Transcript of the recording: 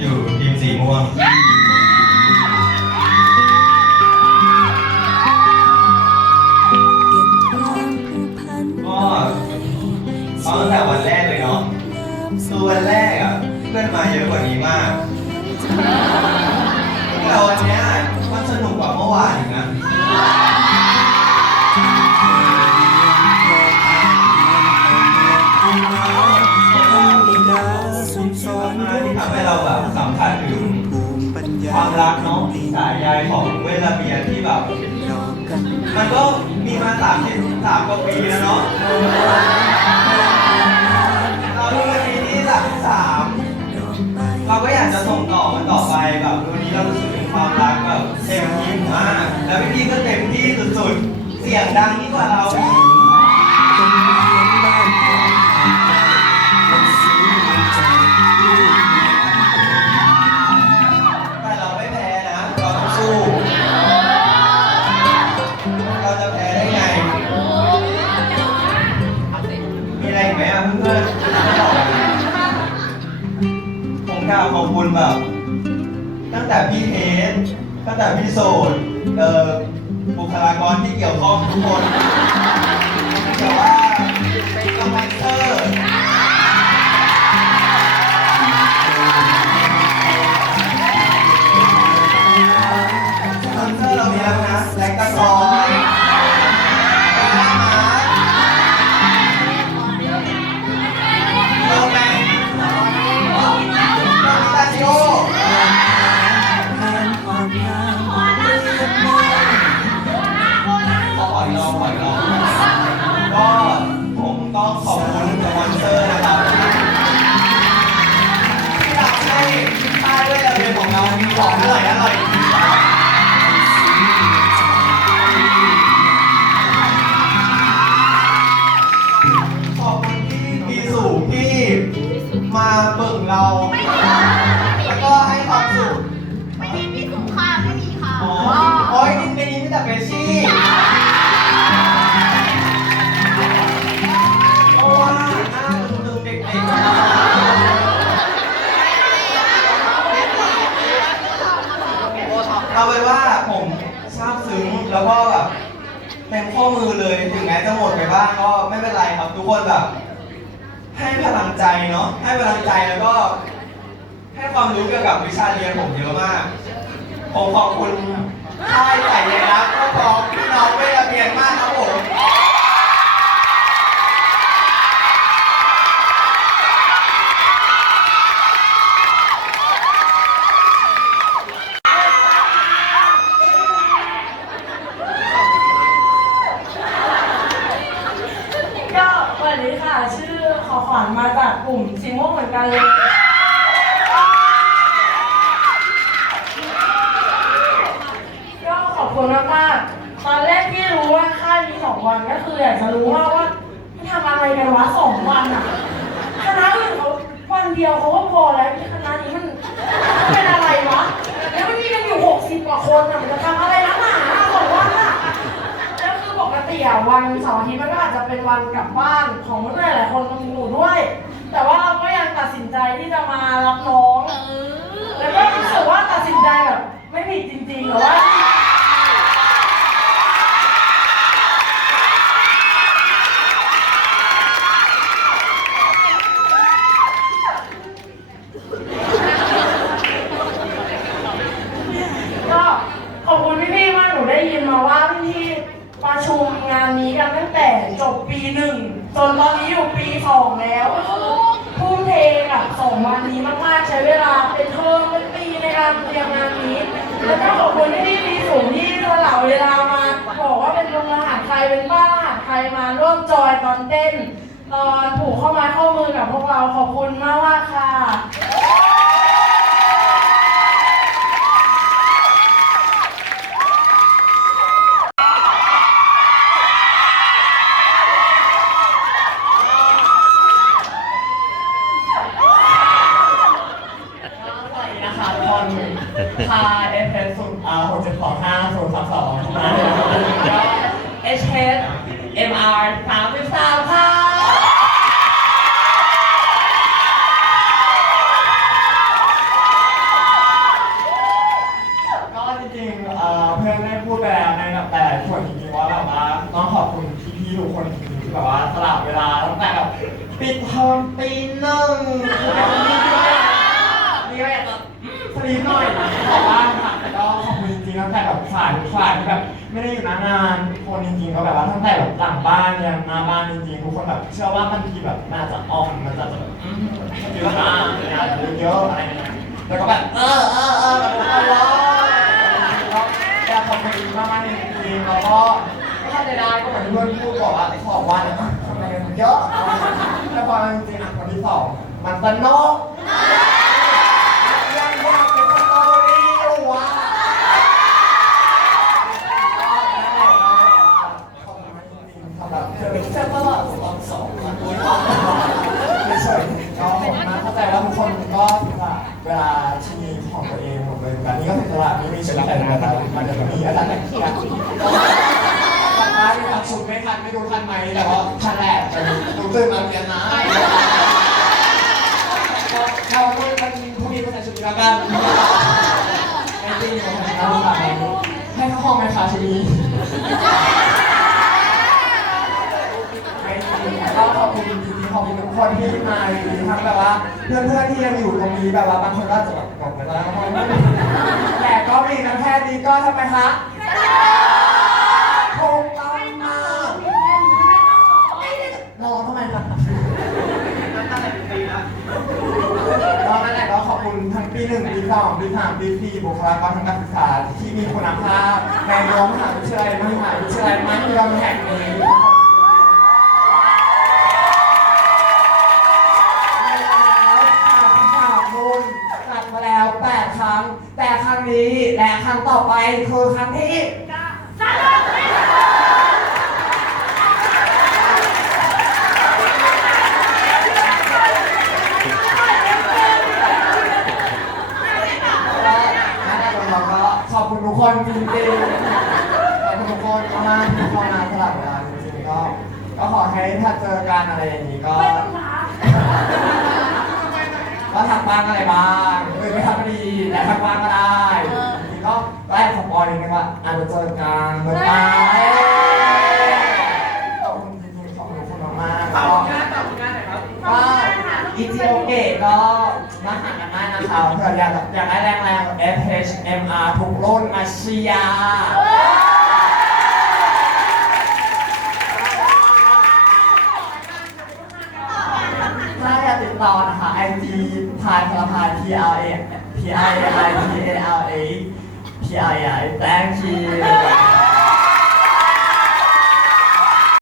อยู่ทีมสีม่วง สา กล่าขอบคุณแบบ ตั้งแต่พี่เทสตั้งแต่พี่โสดเอ่อบุคลากรที่เกี่ยวข้องทุกคนแต่ว่าคอมเมนเตอร์ ของเรามีของอร่อยอร่อย เอาไว้ว่าผมซาบซึ้งแล้วก็แบบเต็มข้อมือเลยถึงแม้จะหมดไปบ้างก็ไม่เป็นไรครับทุกคนแบบ ให้พลังใจเนาะให้พลังใจแล้วก็ ให้ความรู้เกี่ยวกับวิชาเรียนผมเยอะมาก ผมขอบคุณค่ายสายเลยนะก็ขอบพี่น้องเวยนมากครับผม ก็สวัสดีค่ะ ชื่อขอขวัญมาจากกลุ่มสีม่วงเหมือน กันเลยก็ขอบคุณมากๆตอนแรกที่รู้ว่าค่ายมีสองวันก็คืออยากจะรู้ว่าว่าทำอะไรกันวะสองวันอะคณะอื่นเขาวันเดียวเขาก็พอแล้วที่คณะนี้มันเป็นอะไรวะแล้วมันมีกันอยู่หกสิบกว่าคนอะมันจะทำอะไรนักหนาสองวันอะแล้วคือปกติอะวันเสาร์อาทิตย์มันก็อาจจะเป็นวันกลับบ้านของเพื่อนหลายคนรวมหนูด้วย แต่ว่าเรา สินใจที่จะมารับน้อง แล้วก็รู้สึกว่าตัดสินใจแบบไม่ผิดจริงๆหรือว่าก็ขอบคุณพี่ๆมากหนูได้ยินมาว่าพี่ๆประชุมงานนี้กันตั้งแต่จบปีหนึ่งจนตอนนี้อยู่ปีสองแล้ว ทุ่มเทกับสองวันนี้มากๆ ใช้เวลาเป็นเทอมเป็นปีในการเตรียมงานนี้ แล้วก็ขอบคุณพี่มีสูงที่สละเวลามาบอกว่าเป็นโรงอาหารไทยเป็นบ้านอาหารไทยมาร่วมจอยตอนเต้นตอนผูกเข้ามาเข้ามือกับพวกเราขอบคุณมากมากค่ะ สวัสดีนะคะทุกคนพาเอฟเอสศูนย์อ่าหกจุดสองห้าศูนย์สามสองมา แล้วในแบบแต่ส่วนจริงๆว่าแบบว่าต้องขอบคุณพี่ๆทุกคนจริงๆที่แบบว่าสละเวลาตั้งแต่แบบปิดเทอมปี หนึ่งนี่ก็อยากจะสลีปหน่อยขอบ้างค่ะแต่ก็ขอบคุณจริงๆตั้งแต่แบบฝ่ายทุกฝ่ายที่แบบไม่ได้อยู่หน้างานทุกคนจริงๆก็แบบว่าตั้งแต่แบบหลังบ้านยันหน้าบ้านจริงๆทุกคนแบบเชื่อว่าบางทีแบบน่าจะอ่อมมันจะแบบอืมเยอะมากงานเยอะอะไรอย่างเงี้ยแล้วก็แบบเออเออเออแบบตลอดก็อยากขอบคุณมากมากๆจริงๆแล้วก็ถ้าได้ได้ก็เหมือนที่เพื่อนพูดบอกว่าสองวันอะทำอะไรกันเยอะแต่พอจริงๆอะวันที่ สองมันสนุกยังยากเป็นสตรอเบอรี่อยู่ว่ะก็นั่นแหละขอบคุณมากจริงๆสำหรับเธอเป็นแค่ตลอดตอนสองวันเฉยๆก็ขอบคุณมากเข้าใจว่าทุกคนก็เวลาที่มีของตัวเองหมดเลยแบบนี้ก็ถึงเวลานี้มีชีวิตแต่ละแต่มันจะมีอะไรแต่ที่อยากทำได้ทำชุดไม่ทันไม่รู้ทันไหมแต่ว่าทันแหละดูตื่นมาเรียนนะเราไม่มัน พรุ่งนี้ก็ใส่ชุดนี้แล้วกันไม่จริงผมทำได้ให้เข้าห้องไหมคะชุดนี้ก็ขอบคุณจริงๆขอบคุณทุกคนที่มาจริงๆทั้งแบบว่าเพื่อนๆที่ยังอยู่ตรงนี้แบบว่าบางคนก็จะแบบบอกไปแล้วแต่ก็มีน้ำแพทย์นี้ก็ทำไมคะถูกต้องมากรอทำไมครับก็นั่นแหละก็ขอบคุณทั้ง ปีหนึ่งปีสองปีสามพี่ๆบุคลากรทางการศึกษาที่มีคุณภาพในโรงมหาวิทยาลัยมหาวิทยาลัยมัธยมแห่งนี้จัดมาแล้ว8ครั้ง แต่ครั้งนี้และครั้งต่อไปคือครั้งที่เราก็ขอบคุณทุกคนจริงๆขอบคุณทุกคน มากๆที่เข้ามาสลับเวลาจริงๆก็ ก็ขอให้ถ้าเจอกันอะไรอย่างนี้ก็ก็ทำบ้างอะไรบ้างเออไม่ทำก็ดีแต่ทำบ้างก็ได้จริงๆก็แรกของปอยนึงว่าอาจจะเจอกันเมื่อไหร่ขอบคุณจริงๆขอบคุณทุกคนมากๆก็ ก็อีจีโอเกะก็มาหากันได้นะคะเผื่ออยากอยากได้แรงแรง FHMR ทุกรุ่นมาเชียร์ ถ้าอยากติดต่อนะคะไอจี พายพลพาย P R A P I A I P A L A P I I thank you